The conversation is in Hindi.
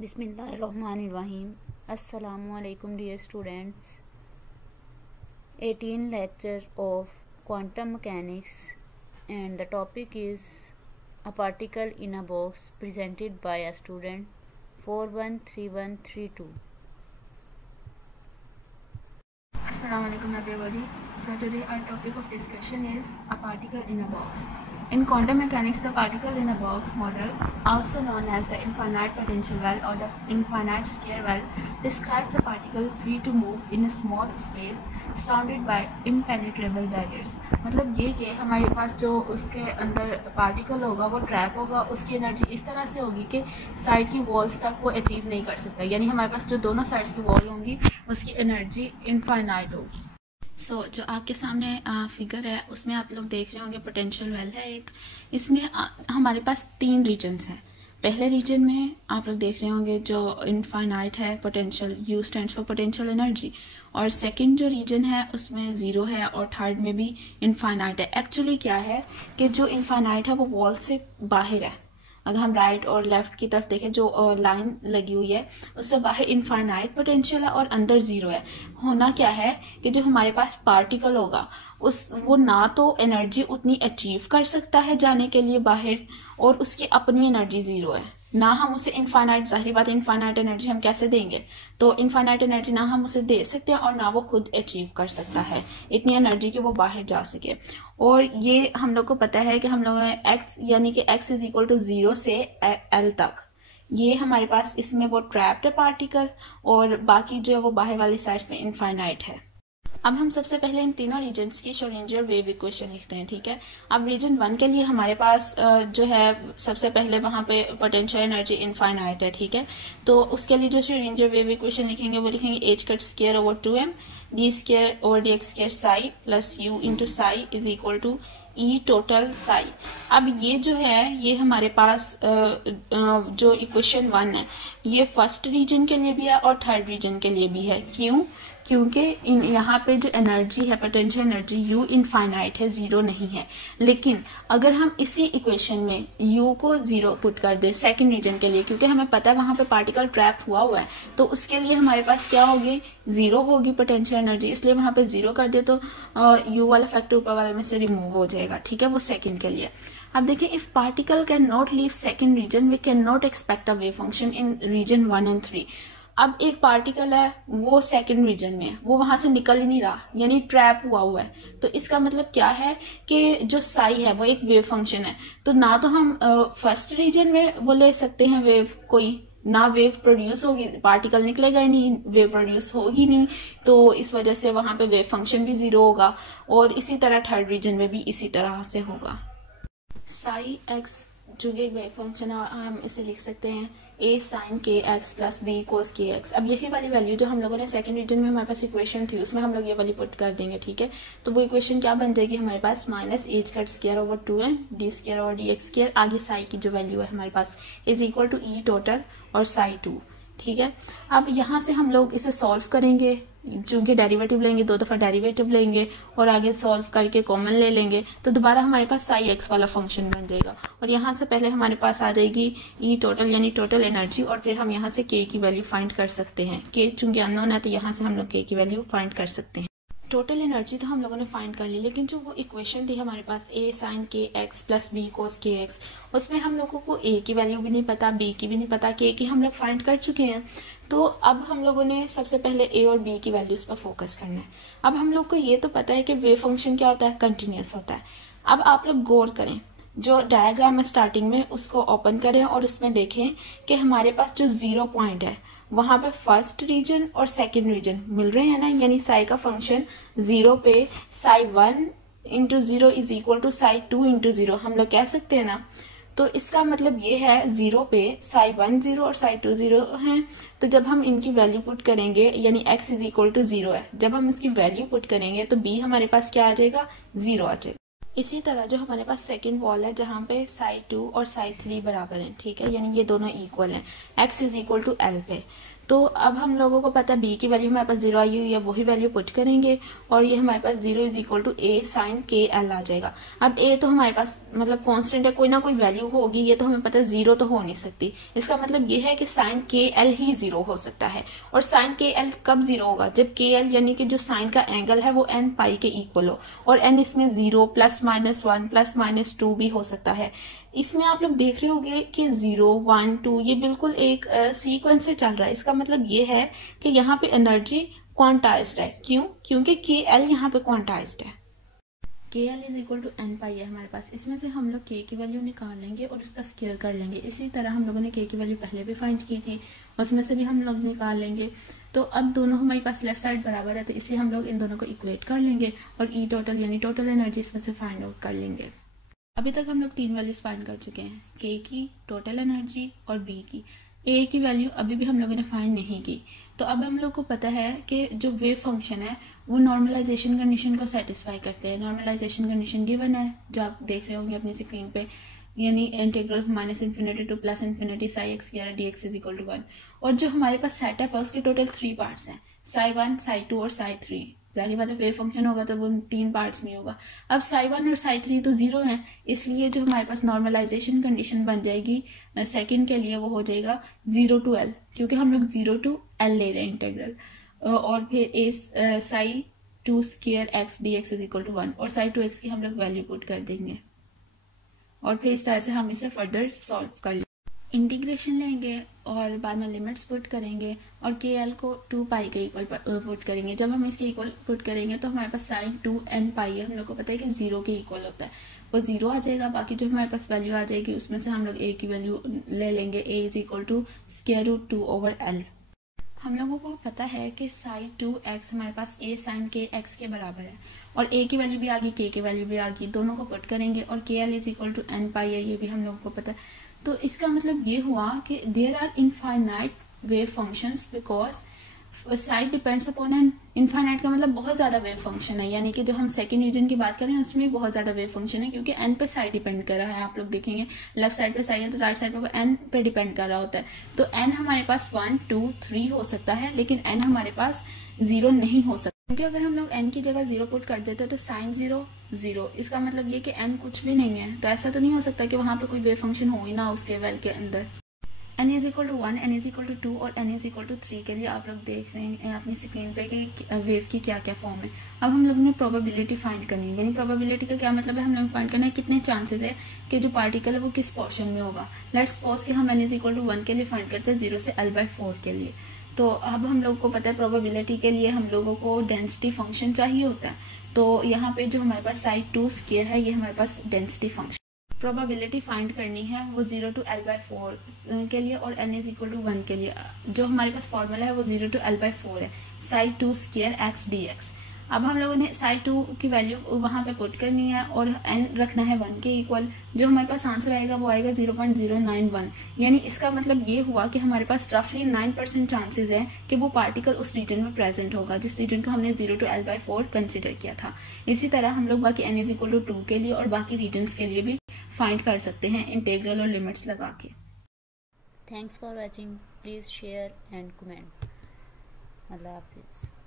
Bismillahirrahmanirrahim. Assalamu alaikum dear students. 18 lecture of quantum mechanics and the topic is a particle in a box presented by a student 413132. Assalamu alaikum everybody. So today our topic of discussion is a particle in a box. In quantum mechanics, the particle in a box model, also known as the infinite potential well or the infinite square well, describes a particle free to move in a small space surrounded by impenetrable barriers. मतलब ये कि हमारे पास जो उसके अंदर पार्टिकल होगा वो ट्रैप होगा, उसकी एनर्जी इस तरह से होगी कि साइड की वॉल्स तक वो अचीव नहीं कर सकता, यानी हमारे पास जो दोनों साइड्स की वॉल होंगी उसकी एनर्जी इनफाइनाइट होगी। जो आपके सामने फिगर है उसमें आप लोग देख रहे होंगे पोटेंशियल वेल है एक। इसमें हमारे पास 3 रीजन्स हैं। पहले रीजन में आप लोग देख रहे होंगे जो इनफाइनाइट है potential, you stands for potential energy, और सेकंड जो रीजन है उसमें 0 है और थर्ड में भी इनफाइनाइट है। एक्चुअली क्या है कि जो इनफाइनाइट है वो वॉल से बाहर है। अगर हम राइट और लेफ्ट की तरफ देखें, जो लाइन लगी हुई है उससे बाहर इनफाइनाइट पोटेंशियल है और अंदर 0 है। होना क्या है कि जो हमारे पास पार्टिकल होगा वो ना तो एनर्जी उतनी अचीव कर सकता है जाने के लिए बाहर, और उसकी अपनी एनर्जी 0 है। ना हम उसे इनफाइनाइट, जाहिर बात है इनफाइनाइट एनर्जी हम कैसे देंगे, तो इनफाइनाइट एनर्जी ना हम उसे दे सकते हैं और ना वो खुद अचीव कर सकता है इतनी एनर्जी कि वो बाहर जा सके। और ये हम लोग को पता है कि हम लोगों ने x यानी कि x इज इक्वल टू 0 से l तक, ये हमारे पास इसमें वो ट्रैप्ड है पार्टिकल, और बाकी जो है वो बाहर वाली साइड्स में इनफाइनाइट है। अब हम सबसे पहले इन तीनों रीजन्स की श्रोडिंगर वेव इक्वेशन लिखते हैं, ठीक है। अब रीजन 1 के लिए हमारे पास जो है सबसे पहले वहां पे पोटेंशियल एनर्जी इनफाइनाइट है, ठीक है। तो उसके लिए जो श्रोडिंगर वेव इक्वेशन लिखेंगे वो लिखेंगे h cut square over 2m d square over dx square psi plus u into psi is equal to E total psi. अब ये जो है ये हमारे पास जो इक्वेशन 1 है ये फर्स्ट रीजन के लिए भी है और थर्ड रीजन के लिए भी है। क्यों? क्योंकि यहाँ पे जो एनर्जी है पोटेंशियल एनर्जी U इनफाइनाइट है, 0 नहीं है। लेकिन अगर हम इसी इक्वेशन में U को 0 पुट कर दे सेकंड रीजन के लिए, क्योंकि हमें पता है वहां पे पार्टिकल ट्रैप हुआ है, तो उसके लिए हमारे पास क्या होगी, 0 होगी पोटेंशियल एनर्जी, इसलिए वहां पे 0 कर दे तो U वाला फैक्टर ऊपर वाले में से रिमूव हो जाएगा, ठीक है, वो सेकंड के लिए। अब देखिए, if particle can not leave second region we can not expect a wave function in region 1 and 3। अब एक पार्टिकल है वो सेकंड रीजन में है, वो वहां से निकल ही नहीं रहा, यानी ट्रैप हुआ है। तो इसका मतलब क्या है कि जो साई है वो एक वेव फंक्शन है, तो ना तो हम फर्स्ट रीजन में वो ले सकते हैं वेव, कोई ना वेव प्रोड्यूस होगी, पार्टिकल निकलेगा ही नहीं, वेव प्रोड्यूस होगी नहीं, तो इस वजह से वहां पे वेव फंक्शन भी 0 होगा। और इसी तरह थर्ड रीजन में भी इसी तरह से होगा। साई एक्स जो एक वेव फंक्शन है, हम इसे लिख सकते हैं a sin के एक्स प्लस बी कोस के एक्स। अब यही वाली वैल्यू जो हम लोगों ने सेकंड रीजन में हमारे पास इक्वेशन थी उसमें हम लोग ये वाली पुट कर देंगे, ठीक है। तो वो इक्वेशन क्या बन जाएगी हमारे पास, minus h cut square over 2m d square over dx square, आगे साई की जो वैल्यू है हमारे पास is equal to E total और साई 2, ठीक है। अब यहाँ से हम लोग इसे सॉल्व करेंगे, चूंकि डेरिवेटिव लेंगे 2 दफा डेरिवेटिव लेंगे और आगे सॉल्व करके कॉमन ले लेंगे, तो दोबारा हमारे पास साई एक्स वाला फंक्शन बन जाएगा। और यहाँ से पहले हमारे पास आ जाएगी ई टोटल यानी टोटल एनर्जी, और फिर हम यहाँ से के की वैल्यू फाइंड कर सकते हैं। के चूंकि अननोन है तो यहाँ से हम लोग के की वैल्यू फाइंड कर सकते हैं। टोटल एनर्जी तो हम लोगों ने फाइंड कर ली, लेकिन जो वो इक्वेशन थी हमारे पास a sin के एक्स प्लस बी कोस के एक्स, उसमें हम लोगों को a की वैल्यू भी नहीं पता, b की भी नहीं पता, k की हम लोग फाइंड कर चुके हैं। तो अब हम लोगों ने सबसे पहले a और b की वैल्यूज पर फोकस करना है। अब हम लोग को ये तो पता है कि वेव फंक्शन क्या होता है, कंटिन्यूस होता है। अब आप लोग गौर करें, जो डायग्राम है स्टार्टिंग में उसको ओपन करें और उसमें देखें कि हमारे पास जो 0 पॉइंट है वहां पे फर्स्ट रीजन और सेकंड रीजन मिल रहे हैं ना, यानी साई का फंक्शन 0 पे psi 1 into 0 is equal to psi 2 into 0 हम लोग कह सकते हैं ना। तो इसका मतलब ये है 0 पे साई 1 0 और साई 2 0 है, तो जब हम इनकी वैल्यू पुट करेंगे यानी x इज इक्वल टू 0 है, जब हम इसकी वैल्यू पुट करेंगे तो b हमारे पास क्या आ जाएगा, 0 आ जाएगा। इसी तरह जो हमारे पास सेकंड वॉल है जहां पे साई 2 और साई 3 बराबर हैं, ठीक है, यानी ये दोनों इक्वल हैं, x is equal to l पे, तो अब हम लोगों को पता है बी की वैल्यू हमारे पास 0 आई हुई है, वही वैल्यू पुट करेंगे और ये हमारे पास 0 is equal to A sine के एल आ जाएगा। अब ए तो हमारे पास मतलब कांस्टेंट है, कोई ना कोई वैल्यू होगी, ये तो हमें पता है 0 तो हो नहीं सकती। इसका मतलब ये है कि साइन के एल ही 0 हो सकता है। और साइन के एल कब 0 होगा? जब के एल यानी कि जो साइन का एंगल है वो एन पाई के इक्वल हो, और एन इसमें 0 ±1 ±2 भी हो सकता है। इसमें आप लोग देख रहे होंगे कि 0 1 2 ये बिल्कुल एक सीक्वेंस से चल रहा है। इसका मतलब ये है कि यहाँ पे एनर्जी क्वांटाइज्ड है। क्यों? क्योंकि के एल यहाँ पे क्वांटाइज्ड है। K L is equal to n pi है हमारे पास। इसमें से हम लोग के की वैल्यू निकाल लेंगे और उसका स्क्वायर कर लेंगे। इसी तरह हम लोगों ने के की वैल्यू पहले भी फाइंड की थी, उसमें से भी हम लोग निकाल लेंगे। तो अब दोनों हमारे पास लेफ्ट साइड बराबर है, तो इसलिए हम लोग इन दोनों को इक्वेट कर लेंगे और ई टोटल यानी टोटल एनर्जी इसमें से फाइंड आउट कर लेंगे। अभी तक हम लोग 3 वैल्यूज फाइंड कर चुके हैं, के की, टोटल एनर्जी और बी की। ए की वैल्यू अभी भी हम लोगों ने फाइंड नहीं की। तो अब हम लोग को पता है कि जो वेव फंक्शन है वो नॉर्मलाइजेशन कंडीशन को सेटिस्फाई करते हैं। नॉर्मलाइजेशन कंडीशन गिवन है जो आप देख रहे होंगे अपनी स्क्रीन पे, यानी integral -∞ to +∞ psi X square dx is equal to 1। और जो हमारे पास सेटअप है उसके टोटल 3 पार्ट्स हैं, साई 1, साई 2 और साई 3। जाहिर बात है वेव फंक्शन होगा तो वो 3 पार्ट्स में होगा। अब साई 1 और साई 3 तो 0 है, इसलिए जो हमारे पास नॉर्मलाइजेशन कंडीशन बन जाएगी सेकंड के लिए वो हो जाएगा 0 टू एल, क्योंकि हम लोग 0 टू एल ले रहे हैं इंटीग्रल। और फिर psi 2 square X dx is equal to 1 और साई 2x की हम लोग वैल्यू पुट कर देंगे और फिर इस तरह से हम इसे फर्दर सॉल्व कर लेंगे। इंटीग्रेशन लेंगे और बाद में लिमिट्स पुट करेंगे और के एल को 2 पाई के इक्वल पुट करेंगे। जब हम इसके इक्वल पुट करेंगे तो हमारे पास साइन 2 n पाई है, हम लोग को पता है कि 0 के इक्वल होता है, वो 0 आ जाएगा। बाकी जो हमारे पास वैल्यू आ जाएगी उसमें से हम लोग ए की वैल्यू ले लेंगे, A is equal to square root 2 over L. हम लोगों को पता है कि साई 2x हमारे पास ए साइन के x के बराबर है और ए की वैल्यू भी आ गई, के की वैल्यू भी आ गई, दोनों को पुट करेंगे और K L is equal to n pi है, ये भी हम लोगों को पता है। तो इसका मतलब ये हुआ कि there are infinite wave functions because psi depends upon N. Infinite का मतलब बहुत ज्यादा वेव फंक्शन है, यानी कि जो हम सेकंड रीजन की बात करें उसमें बहुत ज्यादा वेव फंक्शन है, क्योंकि एन पे साइड डिपेंड कर रहा है। आप लोग देखेंगे लेफ्ट साइड पे साइड है तो राइट साइड पे एन पे डिपेंड कर रहा होता है। तो एन हमारे पास 1 2 3 हो सकता है, लेकिन एन हमारे पास 0 नहीं हो सकता, क्योंकि अगर हम लोग एन की जगह 0 पुट कर देते तो साइन 0 0, इसका मतलब ये कि एन कुछ भी नहीं है। तो ऐसा तो नहीं हो सकता कि वहां पे कोई वेव फंक्शन हो ही ना उसके वेल के अंदर। n is equal to 1, n is equal to 2 और n इज इक्वल टू 3 के लिए आप लोग देख रहे हैं अपनी स्क्रीन पे कि वेव की क्या क्या फॉर्म है। अब हम लोग ने प्रोबेबिलिटी फाइंड करनी है, यानी प्रोबेबिलिटी का क्या मतलब है, हम लोग फाइंड करना है कितने चांसेस है कि जो पार्टिकल है वो किस पोर्शन में होगा। लेट्स सपोज कि हम n इज इक्वल टू 1 के लिए फाइंड करते हैं 0 से l/4 के लिए। तो अब हम लोग को पता है प्रोबेबिलिटी के लिए हम लोगों को डेंसिटी फंक्शन चाहिए होता है। तो यहाँ पे जो हमारे पास साई 2 स्क्वायर है ये हमारे पास डेंसिटी फंक्शन। प्रोबेबिलिटी फाइंड करनी है वो 0 टू l/4 के लिए और n इज इक्वल टू 1 के लिए। जो हमारे पास फॉर्मूला है वो 0 टू l/4 है, साई 2 स्क्वायर एक्स dx। अब हम लोगों ने साई 2 की वैल्यू वहां पे पुट करनी है और n रखना है 1 के इक्वल। जो हमारे पास आंसर आएगा वो आएगा 0.091, यानी इसका मतलब ये हुआ कि हमारे पास रफली 9% चांसेस है कि वो पार्टिकल उस रीजन में प्रेजेंट होगा जिस रीजन को हमने 0 टू l/4 कंसिडर किया था। इसी तरह हम लोग बाकी n इज इक्वल टू 2 के लिए और बाकी रीजन्स के लिए भी फाइंड कर सकते हैं इंटीग्रल और लिमिट्स लगा के। Thanks for watching, please share and comment. अल्लाह हाफिज़।